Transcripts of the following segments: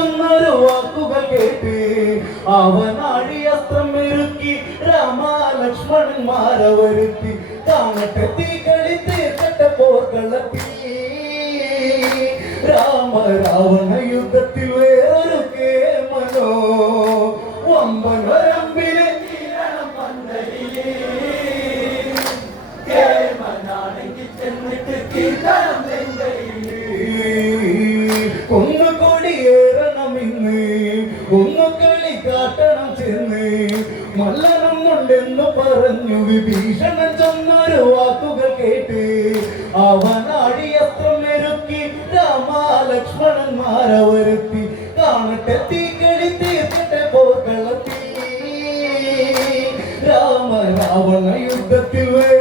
ചെന്നൊരു വാക്കുകൾ കേട്ട് അവൻ ആഴിയസ്ത്രം മെരുക്കി രാമാലക്ഷ്മണന്മാരെ വരുത്തി കാണട്ടെ തീ കളി തീർക്കട്ടെ പോർക്കളത്തി രാമ രാവണ യുദ്ധത്തിൽ വേറൊരു കേമനോ വമ്പനൊരമ്പിലെ കേമനാണെങ്കിൽ ചെന്നിട്ട് കൊടിയേറണമെന്ന് പറഞ്ഞു വിഭീഷണൻ ചെന്നൊരു വാക്കുകൾ കേട്ട് അവൻ മെരുക്കി രാമാലക്ഷ്മണന്മാരെ വരുത്തി കാണട്ടെ തീക്കളി തീർക്കട്ടെ പോക്കളത്തി രാമ രാവണ യുദ്ധത്തിൽ വേറൊരു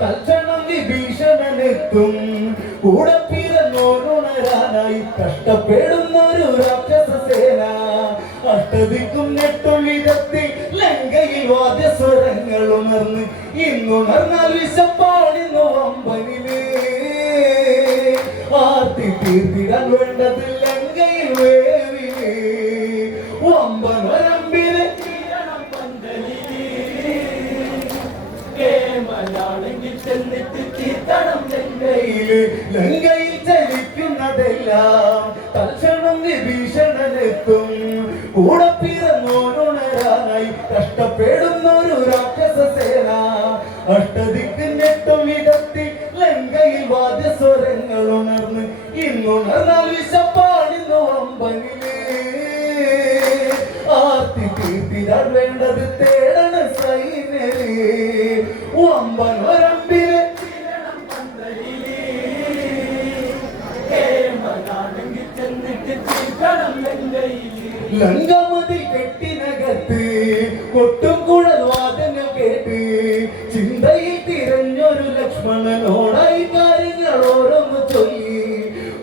തൽക്ഷണം വിഭീഷണനെത്തും. കൂടെ പിറന്നോരുണരാനായി കഷ്ടപ്പെടുന്ന ഒരു രാക്ഷസ സേന. അഷ്ടദിക്കും ലങ്കയിൽ വാദ്യസ്വരങ്ങൾ ഉണർന്ന് ഇന്നുണർന്നാൽ വിശപ്പാടി വമ്പനിൽ. ആർത്തി തീർത്തിടാൻ വേണ്ടത് ലങ്കയിൽ ലങ്കയിൽ ചലിക്കുന്നതെല്ലാം തൽക്ഷണം വിഭീഷണനെത്തും കൂടെ പിറന്നോനുണരാനായി കഷ്ടപ്പെടുന്ന ഒരു രാക്ഷസ സേന. അഷ്ടദിക്കിനെട്ടും ഇടത്തി ലങ്കയിൽ വാദ്യസ്വരങ്ങൾ ഉണർന്ന് ഇന്നുണർന്നാൽ വിശപ്പാണിന്നു വമ്പനിൽ ആർത്തി തീർത്തിരാൻ വേണ്ടത് തേടണ സൈന്യര് വമ്പൻ ലങ്കമതിൽ കെട്ടിനകത്ത് കൊട്ടും കുഴൽ വാദങ്ങൾ കേട്ട് ചിന്തയിൽ തിരഞ്ഞൊരു ലക്ഷ്മണനോടായി കാര്യങ്ങൾ ഓരോന്ന് ചൊല്ലി.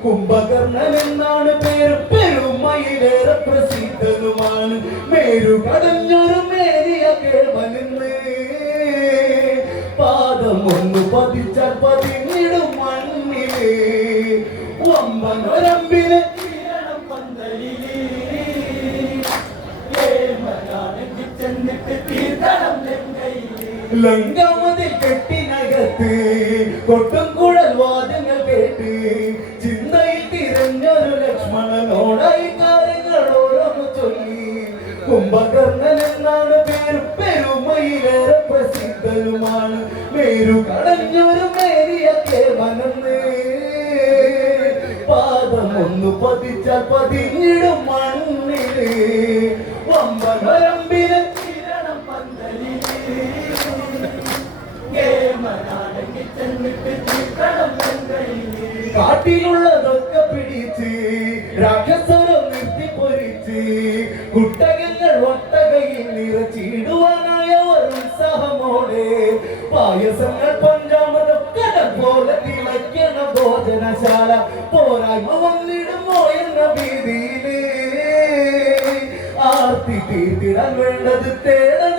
കുംഭകർണൻ എന്നാണ് പേര് പെരുമയിലേറെ പ്രസിദ്ധനുമാണ്. മേരു കടഞ്ഞൊരു മേരിയ കേൾവനെന്ന് പാദം ഒന്ന് പതിച്ചാൽ പതിഞ്ഞിടും മണ്ണിൽ. വമ്പനൊരമ്പിൽ ലങ്കാമതിൽ കെട്ടിനകത്ത് കൊട്ടും കുഴൽ വാദങ്ങൾ കേട്ട് ചിന്തയിൽ തിരഞ്ഞൊരു ലക്ഷ്മണനോടായി കാര്യങ്ങൾ ഓരോന്ന് ചൊല്ലി. കുംഭകർണൻ എന്നാണ് പേര് പെരുമയിലേറെ പ്രസിദ്ധനുമാണ്. മേരു കടഞ്ഞൊരു മേരിയ കേവനെന്ന്. ഒന്ന് പതിച്ചാൽ പതിഞ്ഞിടും മണ്ണിൽ. വമ്പനരമ്പിൽ കാട്ടിലുള്ളതൊക്കെ പിടിച്ച് രാക്ഷസരം നിർത്തി പൊരിച്ച് കുട്ടകങ്ങൾ ഒട്ടകയിൽ നിറച്ചിടുവാനായ ഒരു ഉത്സാഹമോടെ പായസങ്ങൾ പഞ്ചാമതൊക്കെ പോലെ തിളയ്ക്കണ ഭോജനശാല പോരായ്മ വന്നിടുമോ എന്ന ഭീതിയിലേ. ആർത്തി തീർത്തിടാൻ വേണ്ടത് തേടന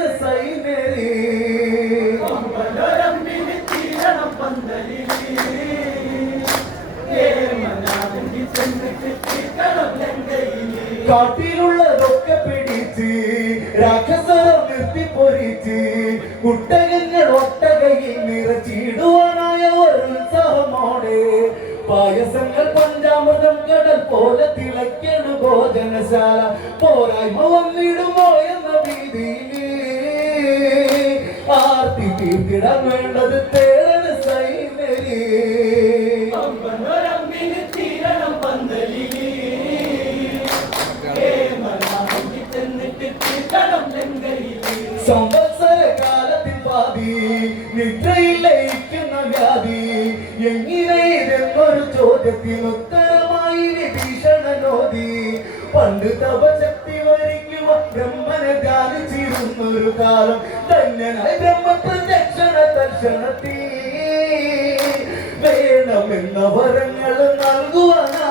കാട്ടിലുള്ളതൊക്കെ പിടിച്ച് രാക്ഷസരം നിർത്തി പൊരിച്ച് കുട്ടകങ്ങൾ ഒട്ടകയിൽ നിറച്ചിടുവാനായ ഒരു ഉത്സാഹമോടെ പായസങ്ങൾ പഞ്ചാമൃതം കടൽ പോലെ തിളയ്ക്കണ ഭോജനശാല. പോരായ്മ വന്നിടുമോ എന്ന ഭീതിയിൽ ആർത്തി തീർത്തിടാൻ വേണ്ടത് തേടന സൈനരി സംവത്സര ഇതെന്നൊരു ഭീഷണനോദി പണ്ട് തപശക്തി വരിക്കുവ ബ്രഹ്മനെ ധ്യാനിച്ചിരുന്നൊരു കാലം ധന്യനായി ബ്രഹ്മപ്രദക്ഷിണ ദർശനത്തിൽ. വേണമെന്ന വരങ്ങൾ നൽകുവാനാദിനം